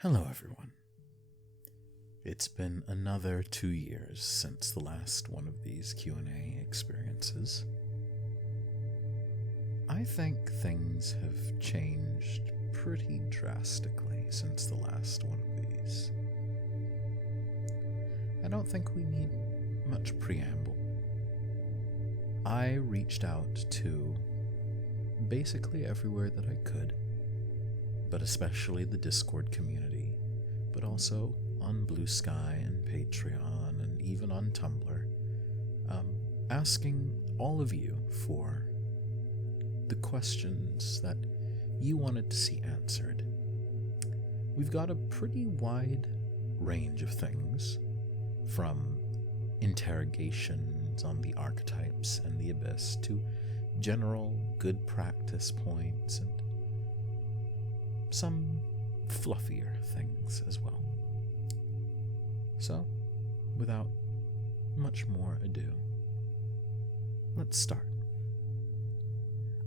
Hello everyone. It's been another 2 years since the last one of these Q&A experiences. I think things have changed pretty drastically since the last one of these. I don't think we need much preamble. I reached out to basically everywhere that I could, but especially the Discord community, but also on Blue Sky and Patreon and even on Tumblr, asking all of you for the questions that you wanted to see answered. We've got a pretty wide range of things, from interrogations on the archetypes and the abyss to general good practice points and some fluffier things as well. So, without much more ado, let's start.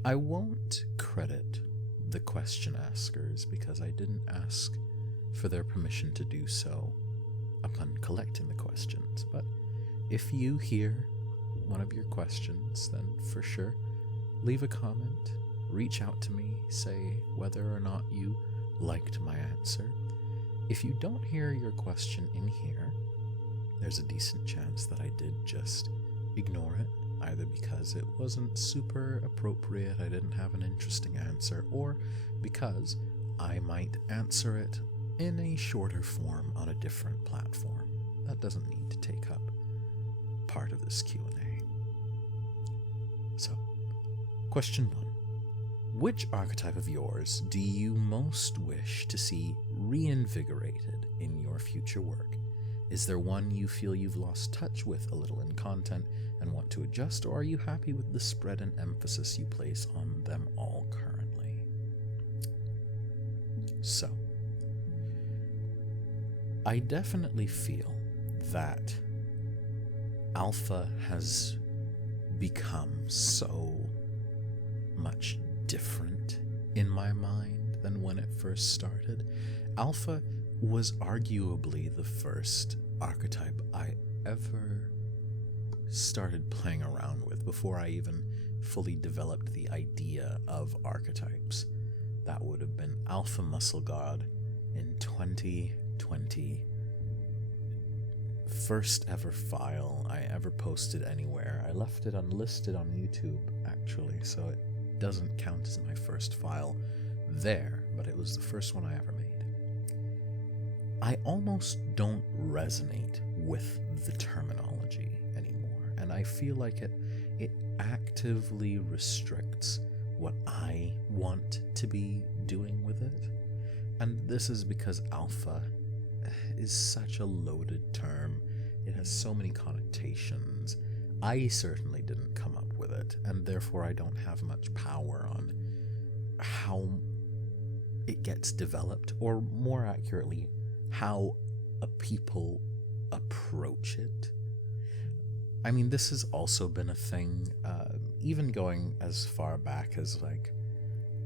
I won't credit the question askers because I didn't ask for their permission to do so upon collecting the questions, but if you hear one of your questions, then for sure, leave a comment, reach out to me, say whether or not you liked my answer. If you don't hear your question in here, there's a decent chance that I did just ignore it, either because it wasn't super appropriate, I didn't have an interesting answer, or because I might answer it in a shorter form on a different platform. That doesn't need to take up part of this Q&A. So, question 1. Which archetype of yours do you most wish to see reinvigorated in your future work? Is there one you feel you've lost touch with a little in content and want to adjust, or are you happy with the spread and emphasis you place on them all currently? So, I definitely feel that Alpha has become so much different in my mind than when it first started. Alpha was arguably the first archetype I ever started playing around with before I even fully developed the idea of archetypes. That would have been Alpha Muscle God in 2020. First ever file I ever posted anywhere. I left it unlisted on YouTube, actually, so it doesn't count as my first file there, but it was the first one I ever made. I almost don't resonate with the terminology anymore, and I feel like it actively restricts what I want to be doing with it. And this is because alpha is such a loaded term. It has so many connotations. I certainly didn't come up with it, and therefore I don't have much power on how it gets developed, or more accurately, how a people approach it. I mean, this has also been a thing, even going as far back as like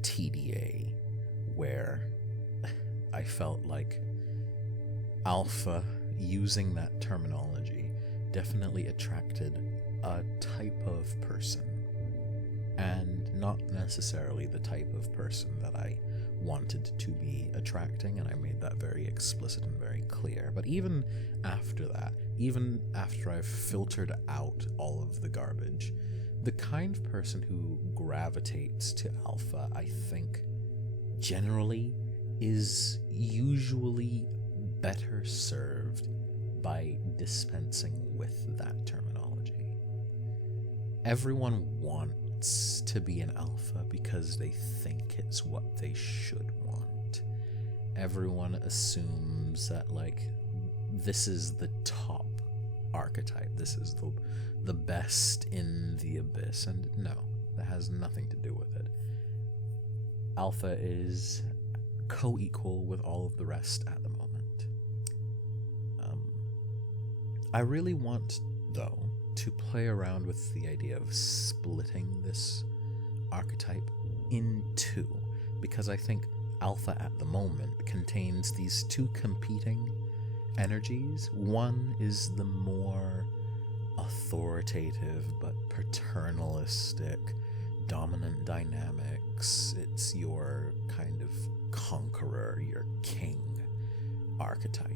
TDA, where I felt like alpha, using that terminology, definitely attracted a type of person, and not necessarily the type of person that I wanted to be attracting, and I made that very explicit and very clear. But even after that, even after I've filtered out all of the garbage, the kind of person who gravitates to alpha, I think, generally is usually better served by dispensing with that terminology. Everyone wants to be an alpha because they think it's what they should want. Everyone assumes that, like, this is the top archetype, this is the best in the abyss, and no, that has nothing to do with it. Alpha is co-equal with all of the rest at the moment. I really want, though, to play around with the idea of splitting this archetype in two, because I think alpha at the moment contains these two competing energies. One is the more authoritative but paternalistic dominant dynamics. It's your kind of conqueror, your king archetype.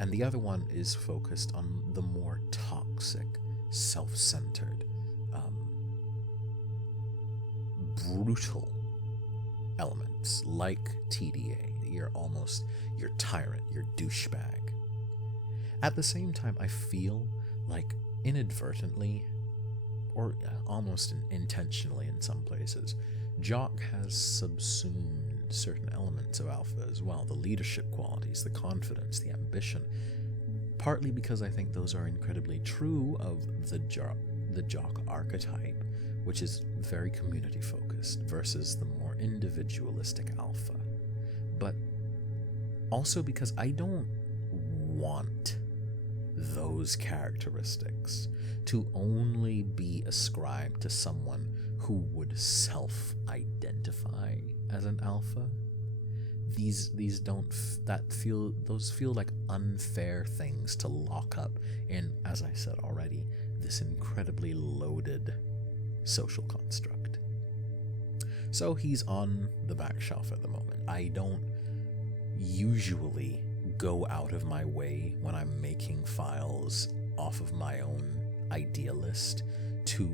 And the other one is focused on the more toxic, self-centered, brutal elements like TDA. You're tyrant, you're douchebag. At the same time, I feel like inadvertently, or almost intentionally in some places, Jock has subsumed certain elements of alpha as well. The leadership qualities, the confidence, the ambition. Partly because I think those are incredibly true of the jock archetype, which is very community focused, versus the more individualistic alpha. But also because I don't want those characteristics to only be ascribed to someone who would self-identify as an alpha. Those feel like unfair things to lock up in, as I said already, this incredibly loaded social construct. So he's on the back shelf at the moment. I don't usually go out of my way when I'm making files off of my own idea list to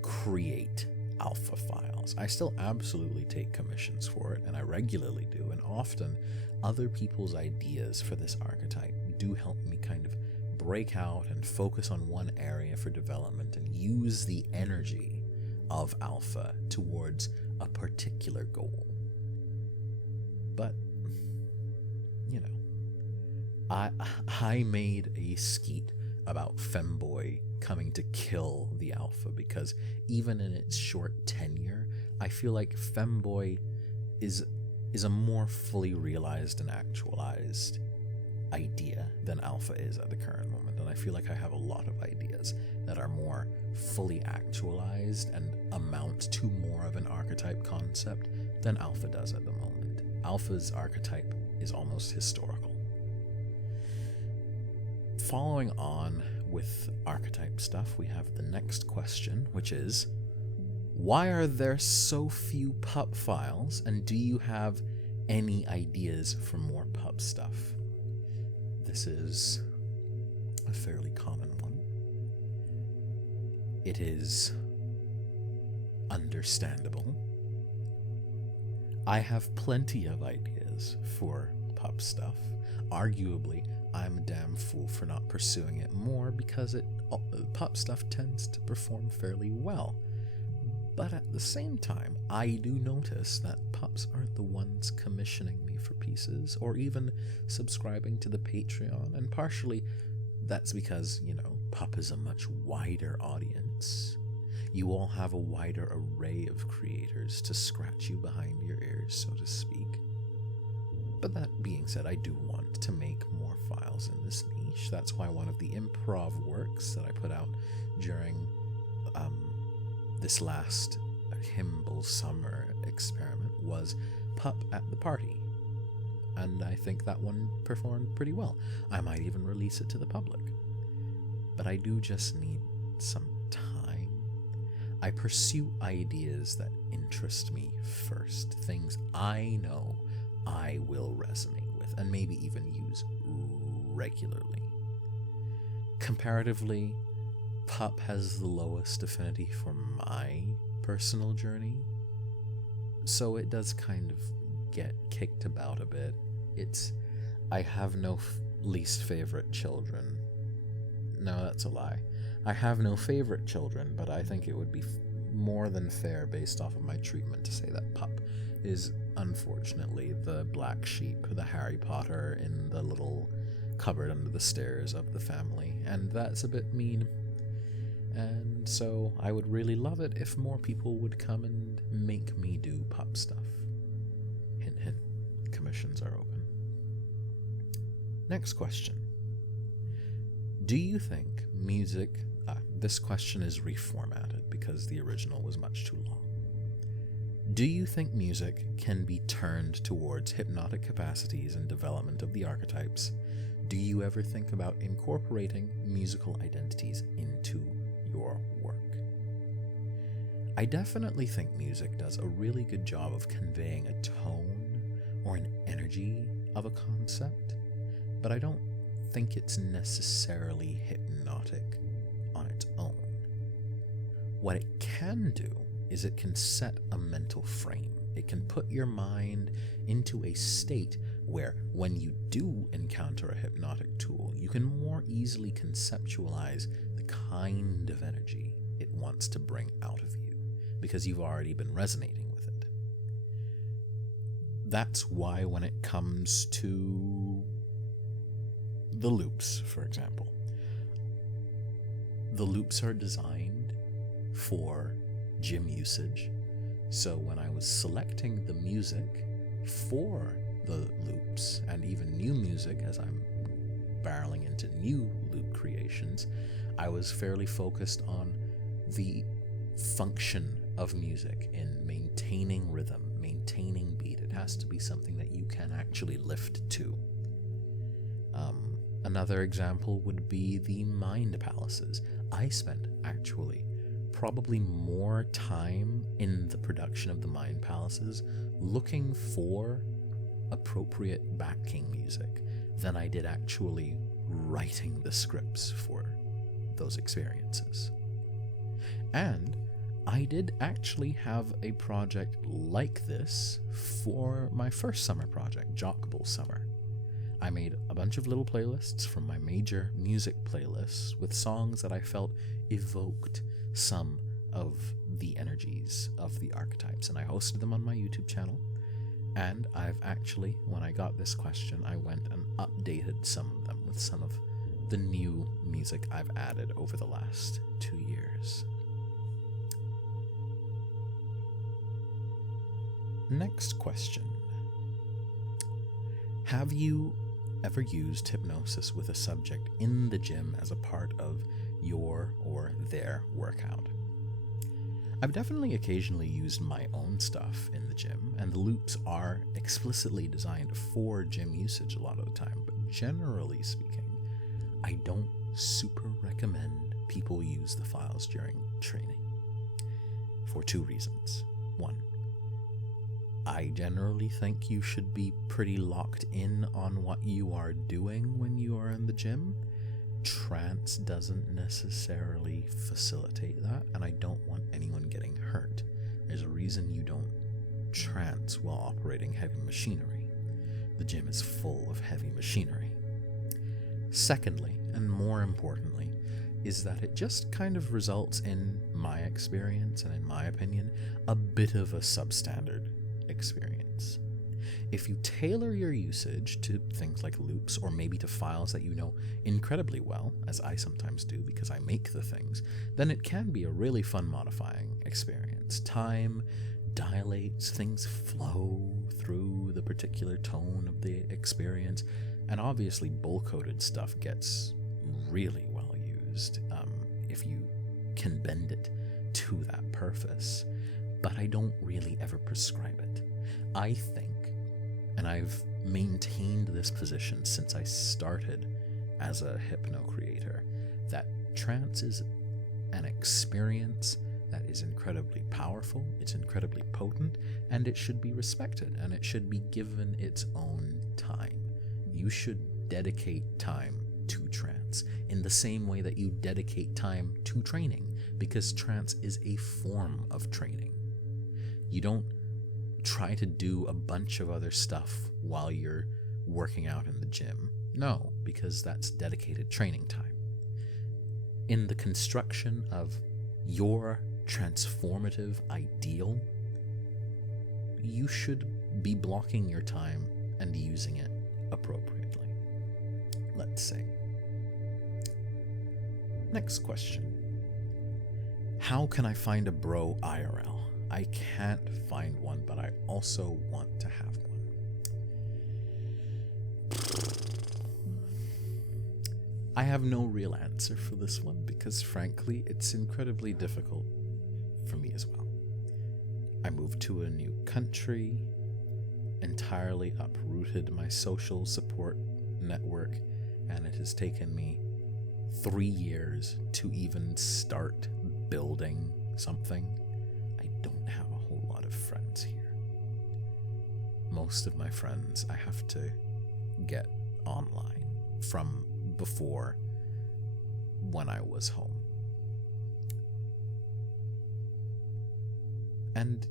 create alpha files. I still absolutely take commissions for it, and I regularly do, and often other people's ideas for this archetype do help me kind of break out and focus on one area for development and use the energy of alpha towards a particular goal. But you know, I made a skeet about Femboy coming to kill the alpha because even in its short tenure, I feel like Femboy is a more fully realized and actualized idea than alpha is at the current moment. And I feel like I have a lot of ideas that are more fully actualized and amount to more of an archetype concept than alpha does at the moment. Alpha's archetype is almost historical. Following on with archetype stuff, we have the next question, which is, why are there so few pup files, and do you have any ideas for more pup stuff? This is a fairly common one. It is understandable. I have plenty of ideas for pup stuff. Arguably, I'm a damn fool for not pursuing it more because pup stuff tends to perform fairly well. But at the same time, I do notice that pups aren't the ones commissioning me for pieces or even subscribing to the Patreon, and partially that's because, pup is a much wider audience. You all have a wider array of creators to scratch you behind your ears, so to speak. But that being said, I do want to make more files in this niche. That's why one of the improv works that I put out during this last Himble Summer experiment was Pup at the Party. And I think that one performed pretty well. I might even release it to the public. But I do just need some time. I pursue ideas that interest me first, things I know I will resonate with and maybe even use regularly. Comparatively, Pup has the lowest affinity for my personal journey, so it does kind of get kicked about a bit. I have no least favorite children. No, that's a lie. I have no favorite children, but I think it would be more than fair based off of my treatment to say that Pup is unfortunately the black sheep, the Harry Potter in the little cupboard under the stairs of the family, and that's a bit mean. And so I would really love it if more people would come and make me do pup stuff. Hint, hint. Commissions are open. Next question. Do you think music... this question is reformatted because the original was much too long. Do you think music can be turned towards hypnotic capacities and development of the archetypes? Do you ever think about incorporating musical identities into your work? I definitely think music does a really good job of conveying a tone or an energy of a concept, but I don't think it's necessarily hypnotic on its own. What it can do is it can set a mental frame. It can put your mind into a state where when you do encounter a hypnotic tool, you can more easily conceptualize the kind of energy it wants to bring out of you, because you've already been resonating with it. That's why when it comes to the loops, for example, the loops are designed for gym usage. So when I was selecting the music for the loops, and even new music as I'm barreling into new loop creations, I was fairly focused on the function of music in maintaining rhythm, maintaining beat. It has to be something that you can actually lift to. Another example would be the mind palaces. I spent actually probably more time in the production of the mind palaces looking for appropriate backing music than I did actually writing the scripts for those experiences. And I did actually have a project like this for my first summer project, Jockable Summer. I made a bunch of little playlists from my major music playlists with songs that I felt evoked some of the energies of the archetypes, and I hosted them on my YouTube channel. And I've actually, when I got this question, I went and updated some of them with some of the new music I've added over the last 2 years. Next question. Have you ever used hypnosis with a subject in the gym as a part of your or their workout? I've definitely occasionally used my own stuff in the gym, and the loops are explicitly designed for gym usage a lot of the time, but generally speaking, I don't super recommend people use the files during training for 2 reasons. 1, I generally think you should be pretty locked in on what you are doing when you are in the gym. Trance doesn't necessarily facilitate that, and I don't want anyone getting hurt. There's a reason you don't trance while operating heavy machinery. The gym is full of heavy machinery. Secondly, and more importantly, is that it just kind of results in my experience, and in my opinion, a bit of a substandard experience. If you tailor your usage to things like loops, or maybe to files that you know incredibly well, as I sometimes do because I make the things, then it can be a really fun modifying experience. Time dilates, things flow through the particular tone of the experience, and obviously bull-coated stuff gets really well used if you can bend it to that purpose. But I don't really ever prescribe it. I think, and I've maintained this position since I started as a hypno creator, that trance is an experience that is incredibly powerful, it's incredibly potent, and it should be respected, and it should be given its own time. You should dedicate time to trance in the same way that you dedicate time to training, because trance is a form of training. You don't try to do a bunch of other stuff while you're working out in the gym. No, because that's dedicated training time. In the construction of your transformative ideal, you should be blocking your time and using it appropriately. Let's see. Next question. How can I find a bro IRL? I can't find one, but I also want to have one. I have no real answer for this one because, frankly, it's incredibly difficult for me as well. I moved to a new country, entirely uprooted my social support network, and it has taken me 3 years to even start building something. I don't have a whole lot of friends here. Most of my friends I have to get online from before when I was home. And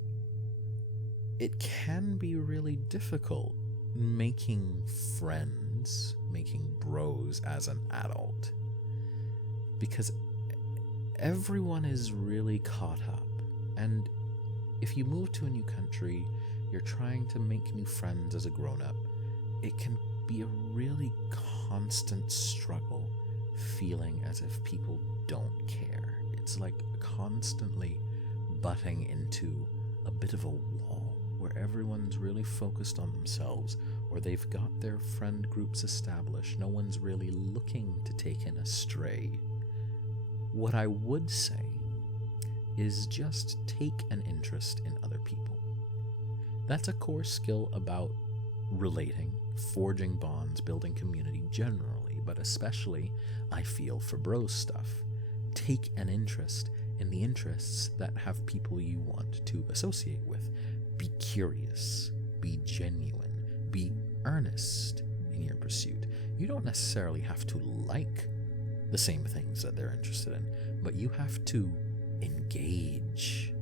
it can be really difficult making friends, making bros as an adult, because everyone is really caught up. And if you move to a new country, you're trying to make new friends as a grown-up, it can be a really constant struggle, feeling as if people don't care. It's like constantly butting into a bit of a wall where everyone's really focused on themselves, or they've got their friend groups established. No one's really looking to take in a stray. What I would say is just take an interest in other people. That's a core skill about relating, forging bonds, building community generally, but especially, I feel, for bros stuff. Take an interest in the interests that have people you want to associate with. Be curious, be genuine, be earnest in your pursuit. You don't necessarily have to like the same things that they're interested in, but you have to engage.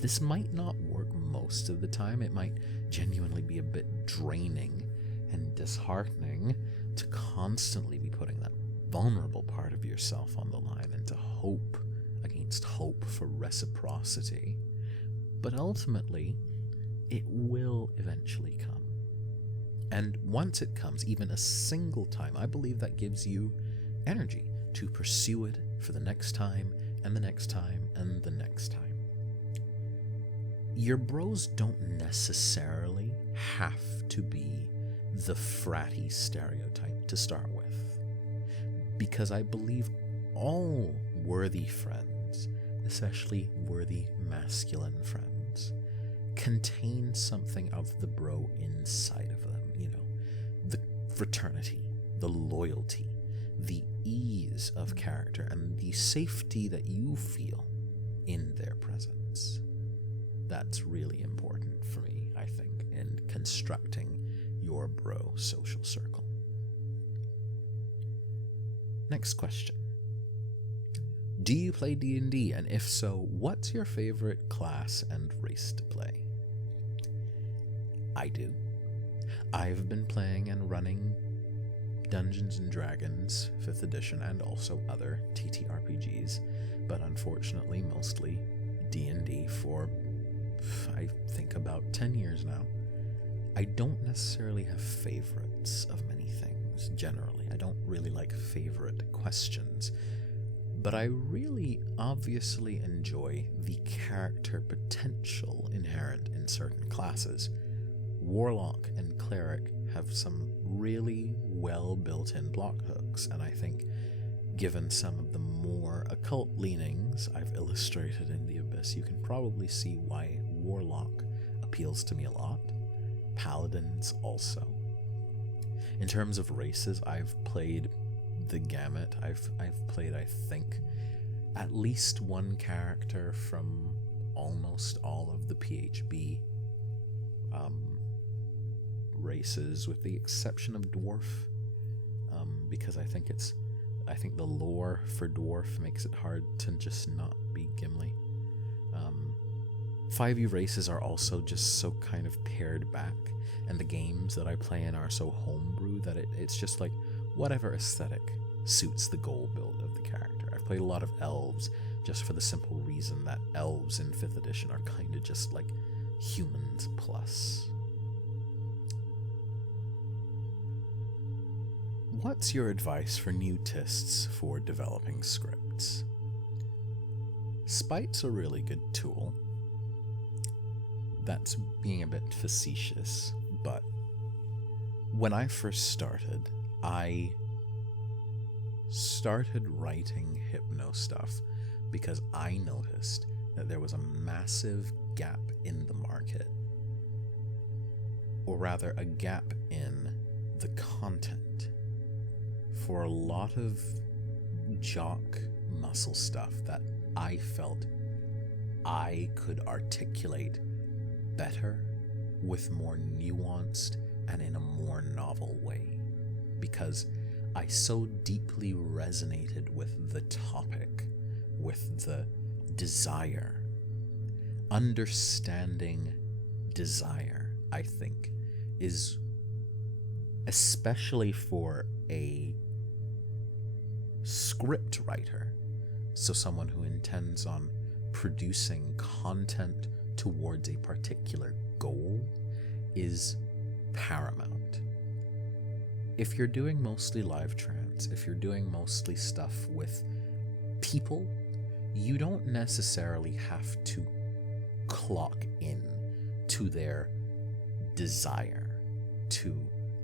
This might not work most of the time. It might genuinely be a bit draining and disheartening to constantly be putting that vulnerable part of yourself on the line and to hope against hope for reciprocity. But ultimately, it will eventually come. And once it comes, even a single time, I believe that gives you energy to pursue it for the next time and the next time and the next time. Your bros don't necessarily have to be the fratty stereotype to start with, because I believe all worthy friends, especially worthy masculine friends, contain something of the bro inside of them. You know, the fraternity, the loyalty, the ease of character, and the safety that you feel in their presence. That's really important for me, I think, in constructing your bro social circle. Next question. Do you play D&D, and if so, what's your favorite class and race to play? I do. I've been playing and running Dungeons & Dragons 5th edition and also other TTRPGs, but unfortunately mostly D&D for, I think, about 10 years now. I don't necessarily have favorites of many things, generally. I don't really like favorite questions, but I really obviously enjoy the character potential inherent in certain classes. Warlock and Cleric have some really well built-in block hooks, and I think given some of the more occult leanings I've illustrated in the Abyss, you can probably see why Warlock appeals to me a lot. Paladins also. In terms of races, I've played the gamut. I've played, I think, at least one character from almost all of the PHB races, with the exception of Dwarf, because I think the lore for Dwarf makes it hard to just not be Gimli. 5e races are also just so kind of pared back, and the games that I play in are so homebrew that it's just like whatever aesthetic suits the goal build of the character. I've played a lot of elves just for the simple reason that elves in 5th edition are kind of just like humans plus. What's your advice for newtists for developing scripts? Spite's a really good tool. That's being a bit facetious, but when I first started, I started writing hypno stuff because I noticed that there was a massive gap in the market, or rather a gap in the content for a lot of jock muscle stuff that I felt I could articulate better, with more nuanced and in a more novel way, because I so deeply resonated with the topic, with the desire. Understanding desire, I think, is, especially for a script writer, so someone who intends on producing content towards a particular goal, is paramount. If you're doing mostly live trance, if you're doing mostly stuff with people, you don't necessarily have to clock in to their desire, to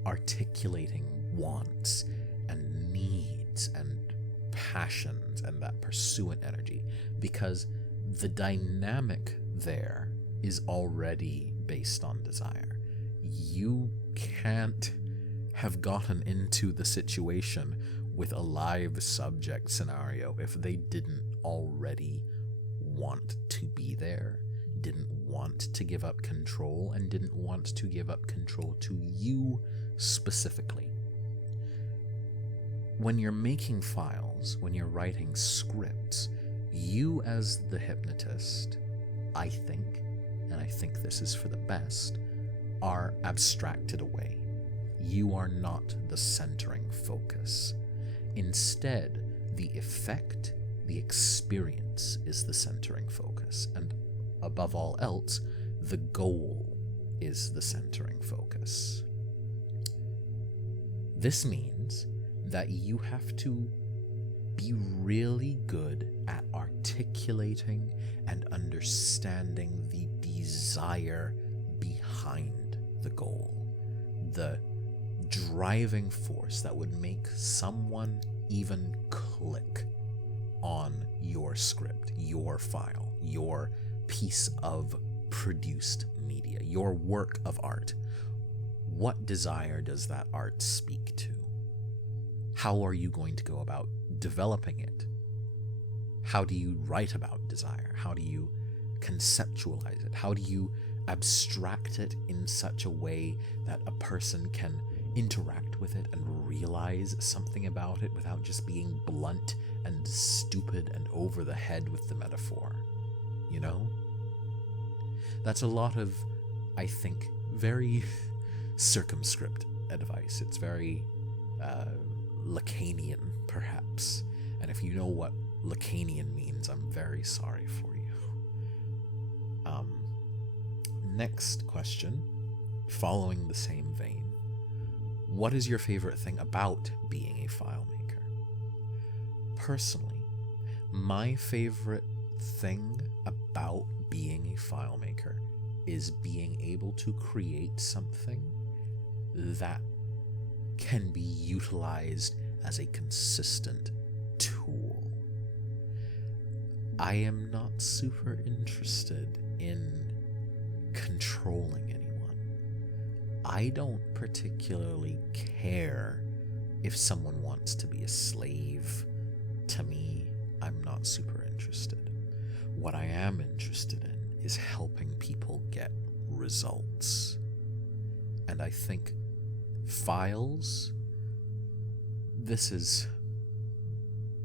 articulating wants and needs and passions and that pursuant energy, because the dynamic there is already based on desire. You can't have gotten into the situation with a live subject scenario if they didn't already want to be there, didn't want to give up control, and didn't want to give up control to you specifically. When you're making files, when you're writing scripts, you as the hypnotist, I think, and I think this is for the best, are abstracted away. You are not the centering focus. Instead, the effect, the experience is the centering focus, and above all else, the goal is the centering focus. This means that you have to be really good at articulating and understanding the desire behind the goal, the driving force that would make someone even click on your script, your file, your piece of produced media, your work of art. What desire does that art speak to? How are you going to go about developing it? How do you write about desire? How do you conceptualize it? How do you abstract it in such a way that a person can interact with it and realize something about it without just being blunt and stupid and over the head with the metaphor? You know? That's a lot of, I think, very circumscript advice. It's very Lacanian, perhaps. And if you know what Lacanian means, I'm very sorry for you. Next question, following the same vein. What is your favorite thing about being a file maker? Personally, my favorite thing about being a file maker is being able to create something that can be utilized as a consistent tool. I am not super interested in controlling anyone. I don't particularly care if someone wants to be a slave to me. I'm not super interested. What I am interested in is helping people get results. And I think files, this is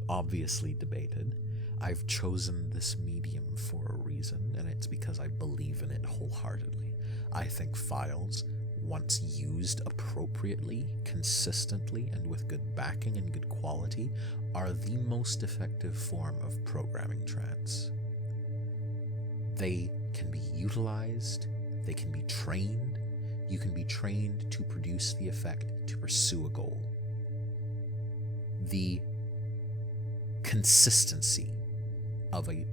obviously debated. I've chosen this medium for a reason, and it's because I believe in it wholeheartedly. I think files, once used appropriately, consistently, and with good backing and good quality, are the most effective form of programming trance. They can be utilized, they can be trained, you can be trained to produce the effect, to pursue a goal. The consistency of a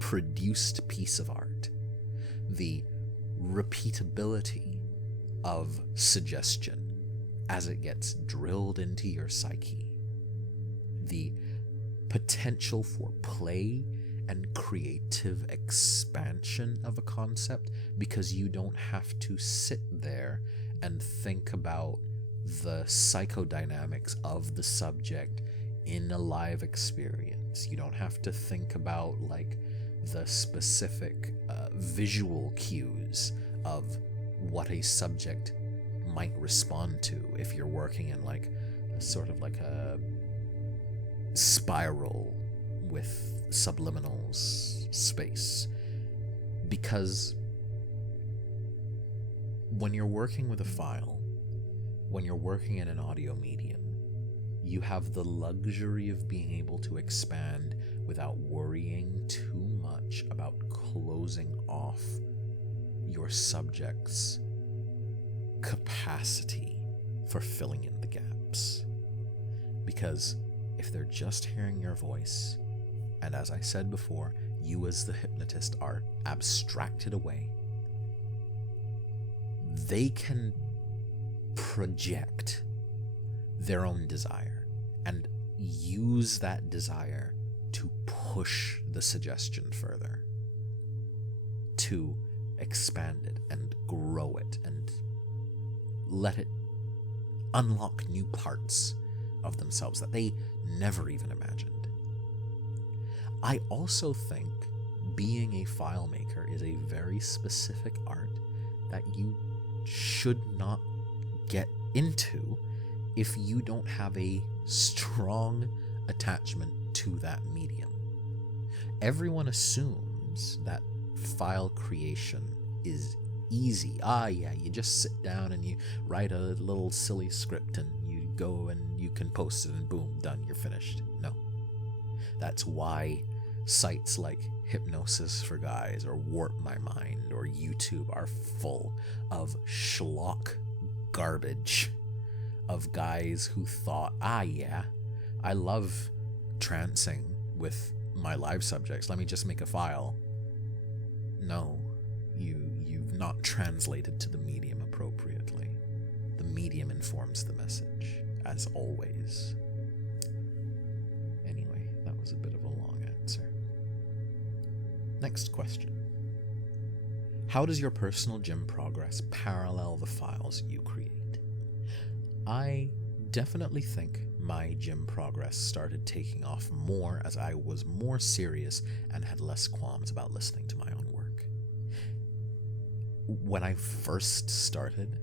produced piece of art, the repeatability of suggestion as it gets drilled into your psyche, the potential for play and creative expansion of a concept, because you don't have to sit there and think about the psychodynamics of the subject in a live experience. You don't have to think about like the specific visual cues of what a subject might respond to if you're working in like a sort of like a spiral with subliminals space. Because when you're working with a file, when you're working in an audio medium, you have the luxury of being able to expand without worrying too much about closing off your subject's capacity for filling in the gaps. Because if they're just hearing your voice, and as I said before, you as the hypnotist are abstracted away, they can project their own desire and use that desire to push the suggestion further, to expand it and grow it and let it unlock new parts of themselves that they never even imagined. I also think being a file maker is a very specific art that you should not get into if you don't have a strong attachment to that medium. Everyone assumes that file creation is easy. Yeah, you just sit down and you write a little silly script and you go and you can post it and boom, done, you're finished. No. That's why sites like Hypnosis for Guys or Warp My Mind or YouTube are full of schlock garbage of guys who thought, yeah, I love trancing with my live subjects, let me just make a file. No, you've not translated to the medium appropriately. The medium informs the message, as always. Anyway, that was a bit of a long answer. Next question. How does your personal gym progress parallel the files you create? I definitely think my gym progress started taking off more as I was more serious and had less qualms about listening to my own work. When I first started,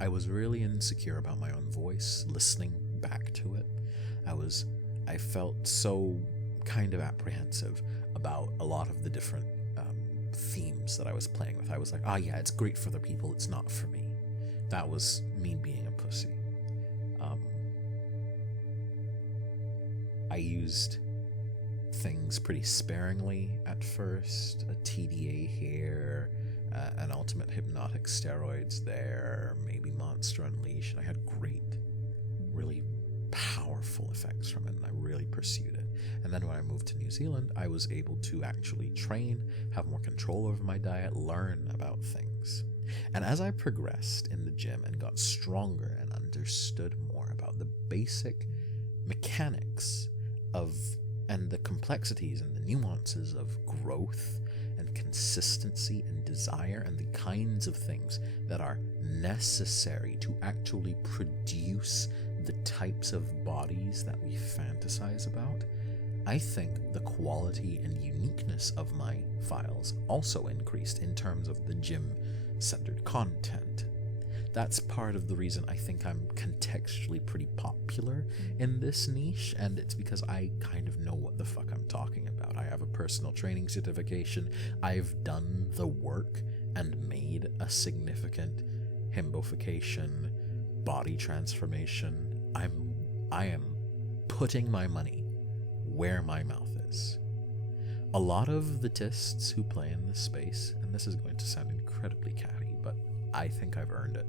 I was really insecure about my own voice, listening back to it. I felt so kind of apprehensive about a lot of the different themes that I was playing with. I was like, yeah, it's great for the people, it's not for me. That was me being a pussy. I used things pretty sparingly at first, a TDA here, an Ultimate Hypnotic steroids there, maybe Monster Unleashed, and I had great, really powerful effects from it, and I really pursued it. And then when I moved to New Zealand, I was able to actually train, have more control over my diet, learn about things. And as I progressed in the gym and got stronger and understood more about the basic mechanics of and the complexities and the nuances of growth and consistency and desire and the kinds of things that are necessary to actually produce the types of bodies that we fantasize about, I think the quality and uniqueness of my files also increased in terms of the gym-centered content. That's part of the reason I think I'm contextually pretty popular in this niche, and it's because I kind of know what the fuck I'm talking about. I have a personal training certification. I've done the work and made a significant himbofication, body transformation. I am putting my money where my mouth is. A lot of the tists who play in this space, and this is going to sound incredibly catty, but I think I've earned it,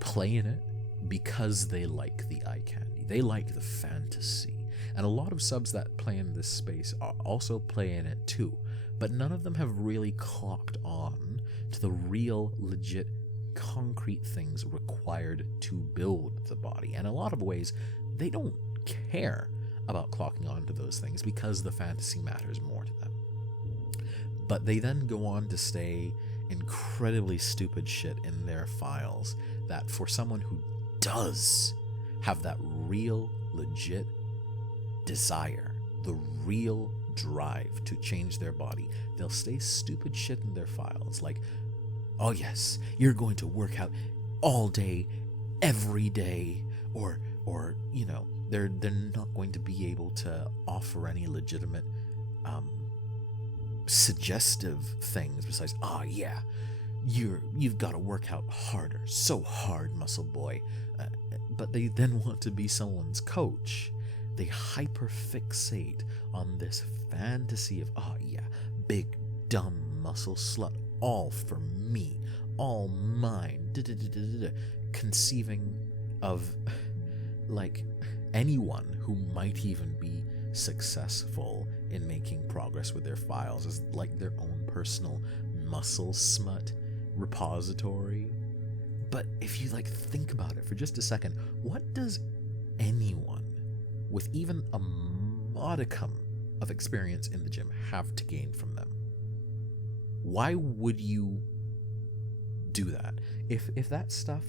play in it because they like the eye candy. They like the fantasy. And a lot of subs that play in this space also play in it too, but none of them have really clocked on to the real, legit, concrete things required to build the body. And in a lot of ways, they don't care about clocking on to those things because the fantasy matters more to them. But they then go on to say incredibly stupid shit in their files that for someone who does have that real, legit desire, the real drive to change their body, they'll say stupid shit in their files like, oh yes, you're going to work out all day, every day, or you know, they're not going to be able to offer any legitimate suggestive things besides, oh yeah, you've got to work out harder, so hard, muscle boy. But they then want to be someone's coach. They hyperfixate on this fantasy of, oh yeah, big dumb muscle slut, all for me, all mine, conceiving of like anyone who might even be successful in making progress with their files as like their own personal muscle smut repository. But if you like think about it for just a second, what does anyone with even a modicum of experience in the gym have to gain from them? Why would you do that? If that stuff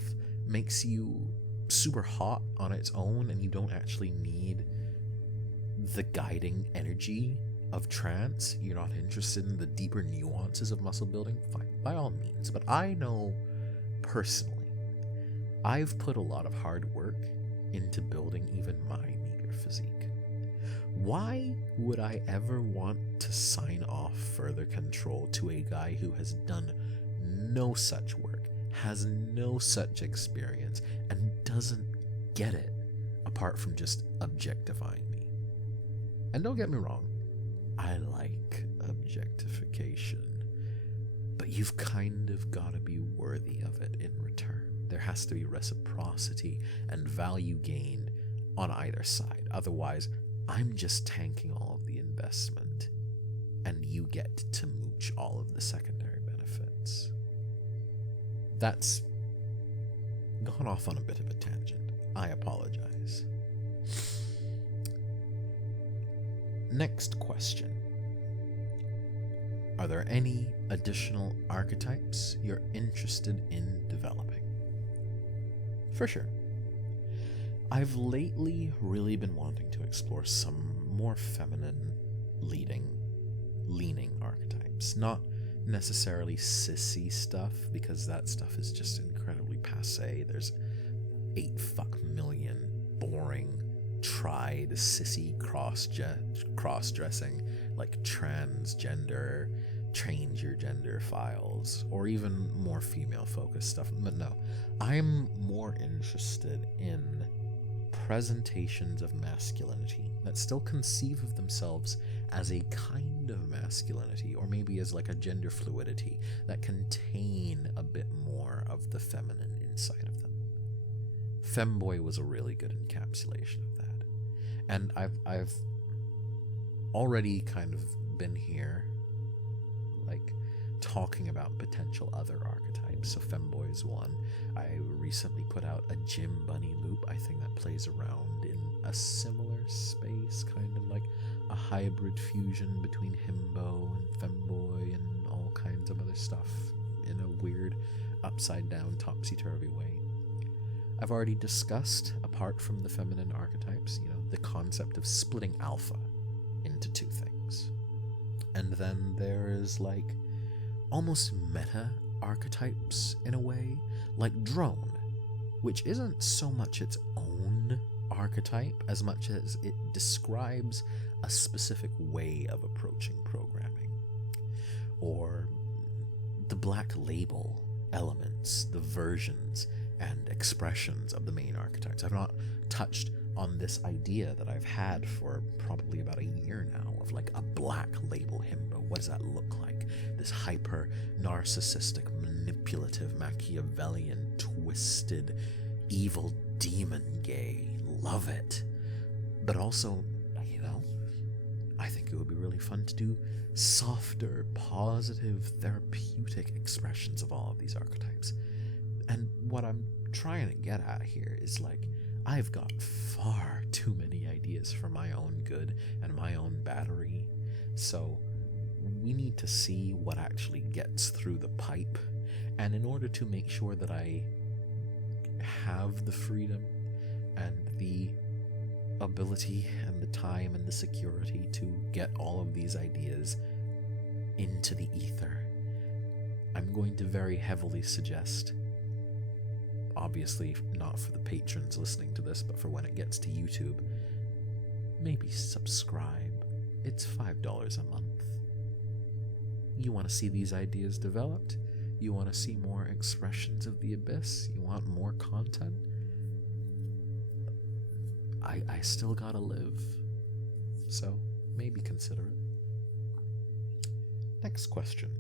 makes you super hot on its own and you don't actually need the guiding energy of trance, you're not interested in the deeper nuances of muscle building, fine, by all means. But I know personally, I've put a lot of hard work into building even my meager physique. Why would I ever want to sign off further control to a guy who has done no such work, has no such experience, and doesn't get it apart from just objectifying me? And don't get me wrong, I like objectification, but you've kind of got to be worthy of it in return. There has to be reciprocity and value gained on either side. Otherwise, I'm just tanking all of the investment and you get to mooch all of the secondary benefits. That's gone off on a bit of a tangent. I apologize. Next question. Are there any additional archetypes you're interested in developing? For sure. I've lately really been wanting to explore some more feminine leaning archetypes. Not necessarily sissy stuff, because that stuff is just incredibly passé. There's 8 million boring, tried sissy cross-dressing, like transgender, change your gender files, or even more female-focused stuff. But no, I'm more interested in presentations of masculinity that still conceive of themselves as a kind of masculinity, or maybe as like a gender fluidity that contain a bit more of the feminine inside of them. Femboy was a really good encapsulation of that. And I've already kind of been here like talking about potential other archetypes. So femboy is one. I recently put out a gym bunny loop, I think, that plays around in a similar space, kind of like a hybrid fusion between himbo and femboy and all kinds of other stuff in a weird upside down topsy-turvy way. I've already discussed, apart from the feminine archetypes, the concept of splitting alpha into 2 things. And then there's like almost meta archetypes in a way, like drone, which isn't so much its own archetype as much as it describes a specific way of approaching programming. Or the black label elements, the versions and expressions of the main archetypes. I've not touched on this idea that I've had for probably about a year now of like a black label himbo. What does that look like? This hyper narcissistic, manipulative, Machiavellian, twisted, evil demon gay. Love it. But also, I think it would be really fun to do softer, positive, therapeutic expressions of all of these archetypes. And what I'm trying to get at here is like, I've got far too many ideas for my own good and my own battery. So we need to see what actually gets through the pipe. And in order to make sure that I have the freedom and the ability and the time and the security to get all of these ideas into the ether, I'm going to very heavily suggest, obviously not for the patrons listening to this, but for when it gets to YouTube, maybe subscribe. It's $5 a month. You want to see these ideas developed? You want to see more expressions of the abyss? You want more content? I still gotta live. So maybe consider it. Next question.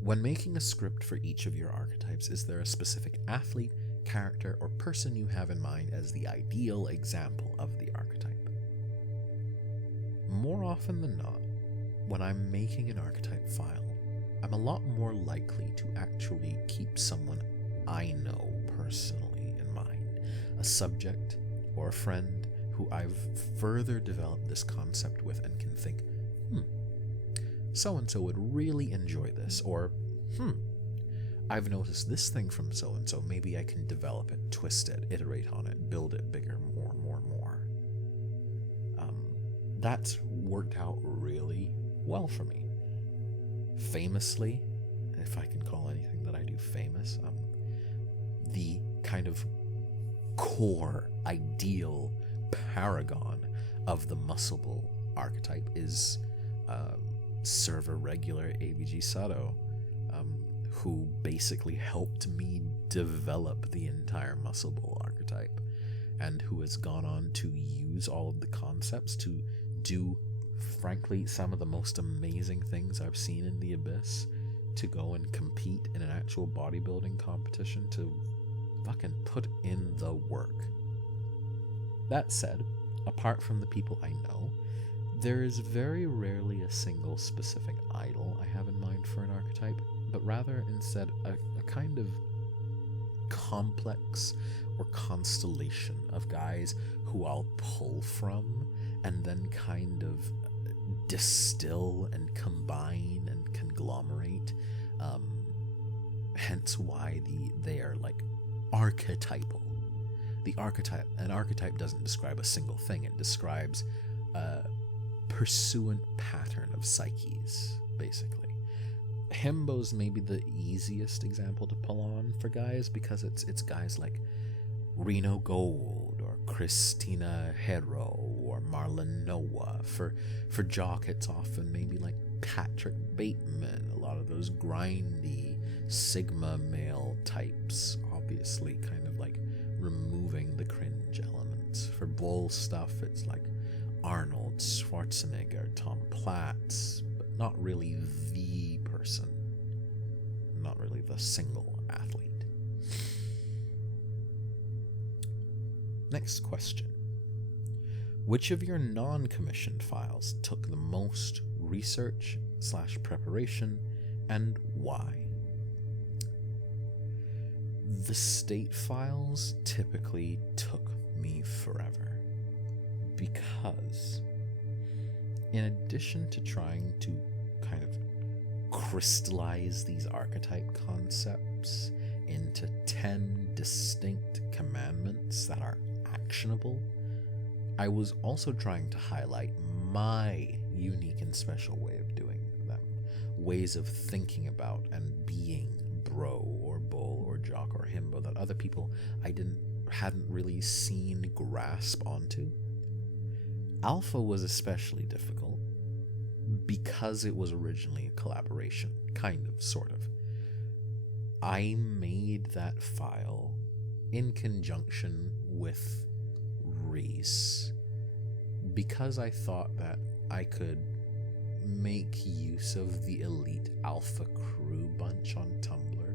When making a script for each of your archetypes, is there a specific athlete, character, or person you have in mind as the ideal example of the archetype? More often than not, when I'm making an archetype file, I'm a lot more likely to actually keep someone I know personally in mind, a subject or a friend who I've further developed this concept with and can think, so-and-so would really enjoy this, or, I've noticed this thing from so-and-so, maybe I can develop it, twist it, iterate on it, build it bigger, more. That's worked out really well for me. Famously, if I can call anything that I do famous, the kind of core, ideal paragon of the muscleable archetype is server regular ABG Sato, who basically helped me develop the entire muscleable archetype, and who has gone on to use all of the concepts to do, frankly, some of the most amazing things I've seen in the Abyss, to go and compete in an actual bodybuilding competition, to fucking put in the work. That said, apart from the people I know, there is very rarely a single specific idol I have in mind for an archetype, but rather instead a kind of complex or constellation of guys who I'll pull from and then kind of distill and combine and conglomerate, hence why they are like archetypal. An archetype doesn't describe a single thing, it describes a pursuant pattern of psyches, basically. Himbo's maybe the easiest example to pull on for guys, because it's guys like Reno Gold or Christina Hero or Marlon Noah. For Jock, it's often maybe like Patrick Bateman, a lot of those grindy Sigma male types, obviously kind of like removing the cringe elements. For bull stuff, it's like Arnold Schwarzenegger, Tom Platz, but not really the person, not really the single athlete. Next question. Which of your non-commissioned files took the most research/preparation, and why? The state files typically took me forever, because in addition to trying to kind of crystallize these archetype concepts into 10 distinct commandments that are actionable, I was also trying to highlight my unique and special way of doing them, ways of thinking about and being bro or bull or jock or himbo that other people I hadn't really seen grasp onto. Alpha was especially difficult because it was originally a collaboration, kind of, sort of. I made that file in conjunction with Reese because I thought that I could make use of the elite Alpha crew bunch on Tumblr,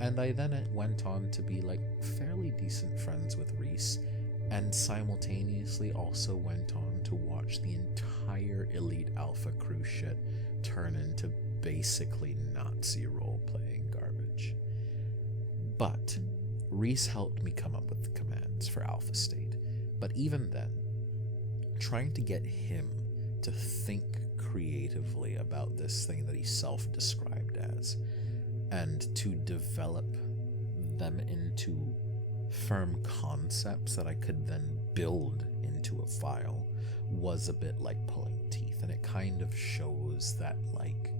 and I then went on to be like fairly decent friends with Reese, and simultaneously also went on to watch the entire elite Alpha crew shit turn into basically Nazi role-playing garbage. But Reese helped me come up with the commands for Alpha State. But even then, trying to get him to think creatively about this thing that he self-described as, and to develop them into firm concepts that I could then build into a file, was a bit like pulling teeth. And it kind of shows that, like,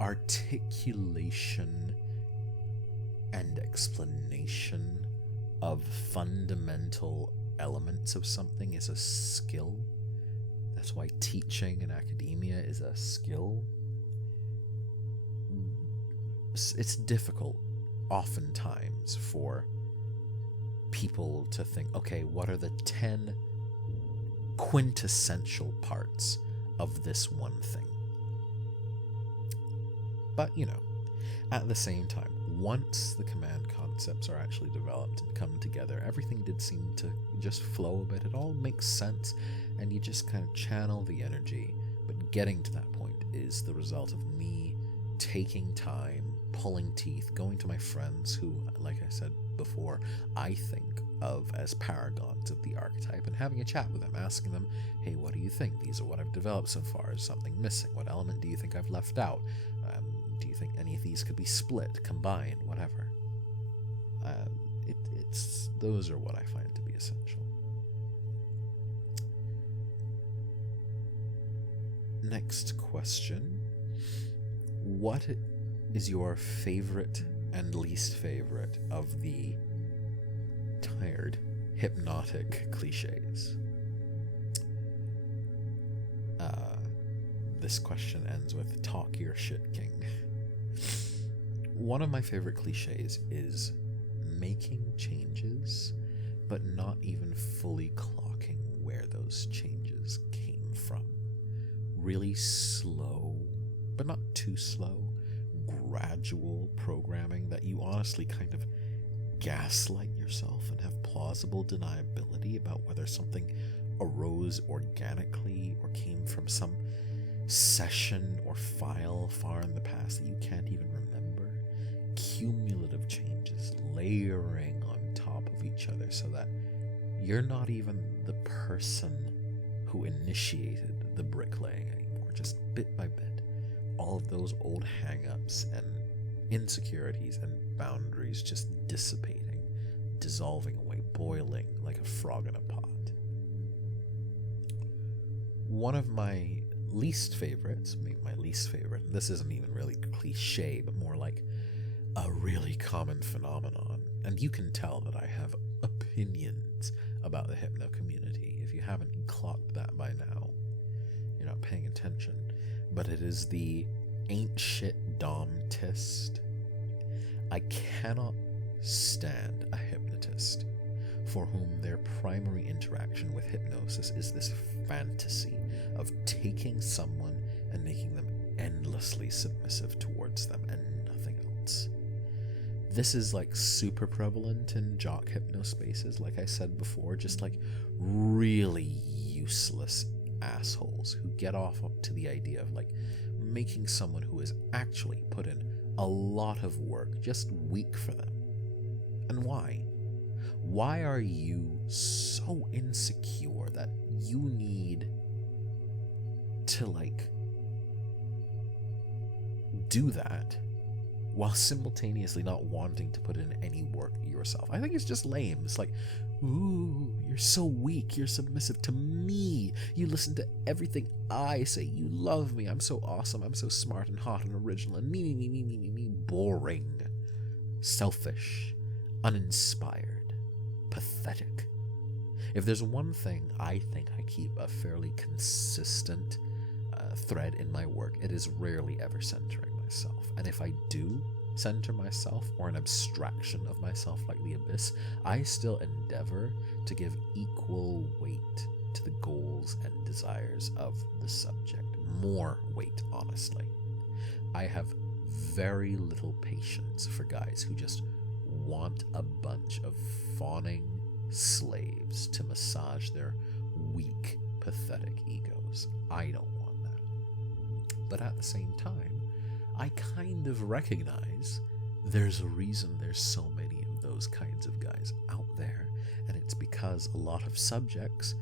articulation and explanation of fundamental elements of something is a skill. That's why teaching in academia is a skill. It's difficult oftentimes for people to think, okay, what are the 10 quintessential parts of this one thing? But, you know, at the same time, once the command concepts are actually developed and come together, everything did seem to just flow a bit. It all makes sense, and you just kind of channel the energy. But getting to that point is the result of me taking time, pulling teeth, going to my friends who, like I said before, I think of as paragons of the archetype, and having a chat with them, asking them, hey, what do you think? These are what I've developed so far. Is something missing? What element do you think I've left out? Do you think any of these could be split, combined, whatever? Those are what I find to be essential. Next question. What is your favorite and least favorite of the tired hypnotic cliches? This question ends with talk your shit, king. One of my favorite cliches is making changes, but not even fully clocking where those changes came from. Really slow, but not too slow, gradual programming that you honestly kind of gaslight yourself and have plausible deniability about whether something arose organically or came from some session or file far in the past that you can't even remember. Cumulative changes layering on top of each other so that you're not even the person who initiated the bricklaying anymore. Just bit by bit, all of those old hang-ups and insecurities and boundaries just dissipating, dissolving away, boiling like a frog in a pot. One of my least favorites, maybe my least favorite, this isn't even really cliche, but more like a really common phenomenon, and you can tell that I have opinions about the hypno community. If you haven't clocked that by now, you're not paying attention. But it is the ain't shit dom-tist. I cannot stand a hypnotist for whom their primary interaction with hypnosis is this fantasy of taking someone and making them endlessly submissive towards them and nothing else. This is like super prevalent in jock hypno spaces, like I said before, just like really useless assholes who get off to the idea of like making someone who has actually put in a lot of work just weak for them. And why? Why are you so insecure that you need to like do that while simultaneously not wanting to put in any work yourself? I think it's just lame. It's like, ooh, you're so weak, you're submissive to me, you listen to everything I say, you love me, I'm so awesome, I'm so smart and hot and original, and me, boring, selfish, uninspired, pathetic. If there's one thing I think I keep a fairly consistent thread in my work, it is rarely ever centering myself. And if I do center myself, or an abstraction of myself like the abyss, I still endeavor to give equal weight to the goals and desires of the subject. More weight, honestly. I have very little patience for guys who just want a bunch of fawning slaves to massage their weak, pathetic egos. I don't want that. But at the same time, I kind of recognize there's a reason there's so many of those kinds of guys out there, and it's because a lot of subjects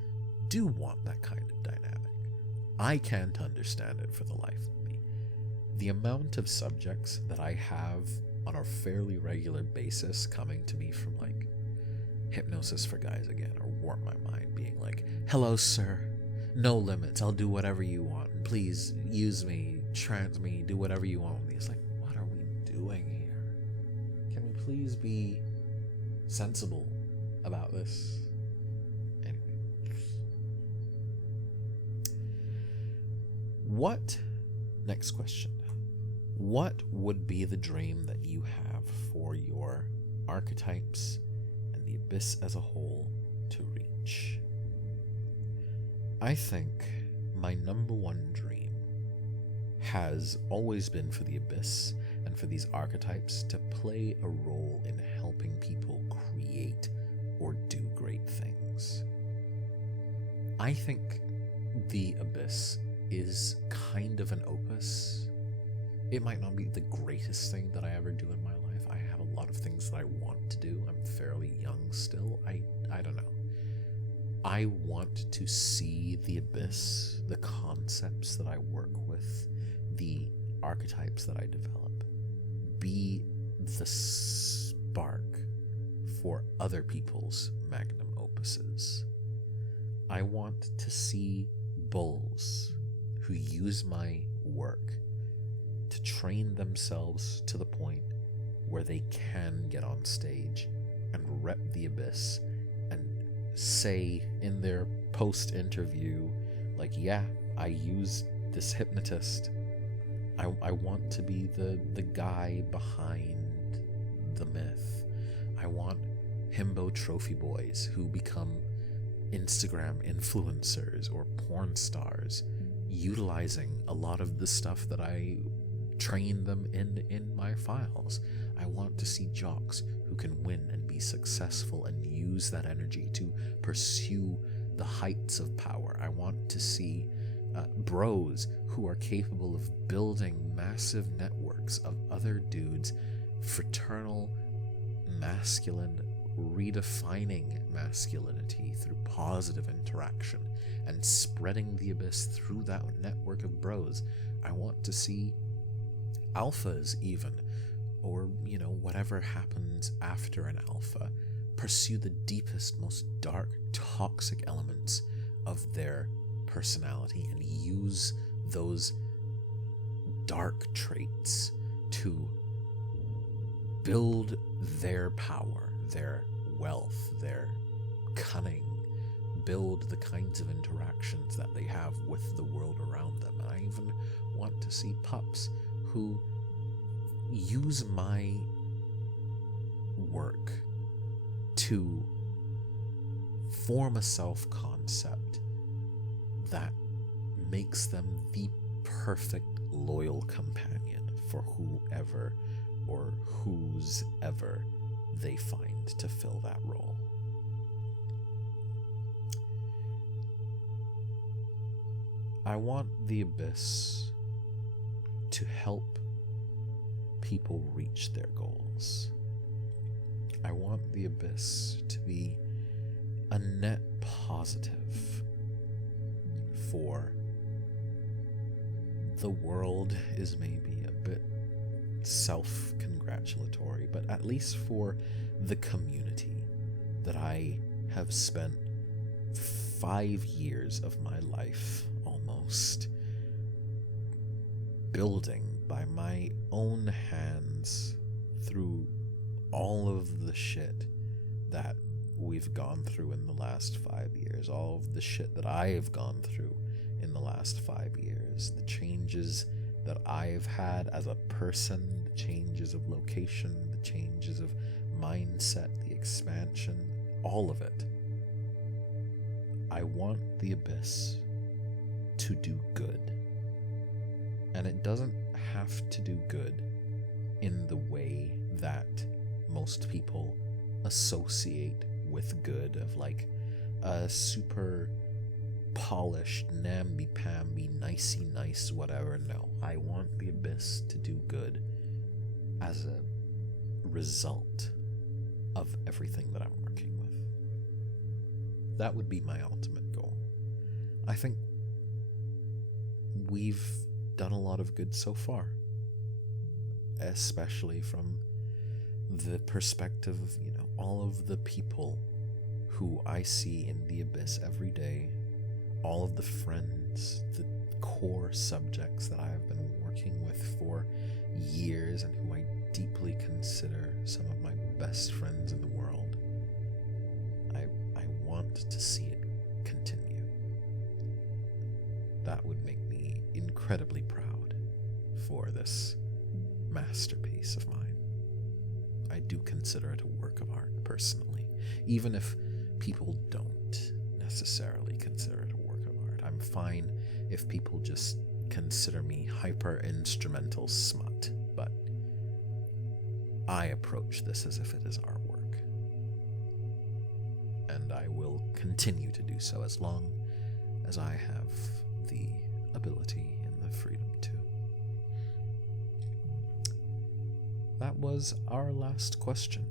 do want that kind of dynamic. I can't understand it for the life of me. The amount of subjects that I have on a fairly regular basis coming to me from like Hypnosis for Guys again, or Warp My Mind, being like, hello sir, no limits, I'll do whatever you want, please use me, trance me, do whatever you want with me. It's like, what are we doing here? Can we please be sensible about this? Anyway. Next question. What would be the dream that you have for your archetypes and the abyss as a whole to reach? I think my number one dream has always been for the abyss and for these archetypes to play a role in helping people create or do great things. I think the abyss is kind of an opus. It might not be the greatest thing that I ever do in my life. I have a lot of things that I want to do. I'm fairly young still. I don't know. I want to see the abyss, the concepts that I work with, the archetypes that I develop, be the spark for other people's magnum opuses. I want to see bulls who use my work to train themselves to the point where they can get on stage and rep the abyss and say in their post-interview, like, yeah, I used this hypnotist. I want to be the guy behind the myth. I want himbo trophy boys who become Instagram influencers or porn stars, utilizing a lot of the stuff that I train them in my files. I want to see jocks who can win and be successful and use that energy to pursue the heights of power. I want to see bros who are capable of building massive networks of other dudes, fraternal, masculine, redefining masculinity through positive interaction and spreading the abyss through that network of bros. I want to see alphas even, or whatever happens after an alpha, pursue the deepest, most dark, toxic elements of their personality and use those dark traits to build their power, their wealth, their cunning, build the kinds of interactions that they have with the world around them. And I even want to see pups who use my work to form a self-concept that makes them the perfect loyal companion for whoever or whose ever they find to fill that role. I want the abyss to help people reach their goals. I want the abyss to be a net positive for the world. Is maybe a bit self-congratulatory, but at least for the community that I have spent 5 years of my life almost building by my own hands through all of the shit that we've gone through in the last 5 years, all of the shit that I've gone through in the last 5 years, the changes that I've had as a person, the changes of location, the changes of mindset, the expansion, all of it. I want the abyss to do good. And it doesn't have to do good in the way that most people associate with good, of like a super polished, namby-pamby, nicey nice, whatever. No, I want the abyss to do good as a result of everything that I'm working with. That would be my ultimate goal. I think we've done a lot of good so far, especially from the perspective of, all of the people who I see in the Abyss every day, all of the friends, the core subjects that I have been working with for years and who I deeply consider some of my best friends in the world. I want to see it continue. That would make me incredibly proud for this masterpiece of mine. I do consider it a work of art personally, even if people don't necessarily consider it a work of art. I'm fine if people just consider me hyper-instrumental smut, but I approach this as if it is artwork. And I will continue to do so as long as I have the ability and the freedom to. That was our last question.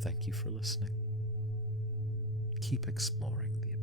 Thank you for listening. Keep exploring the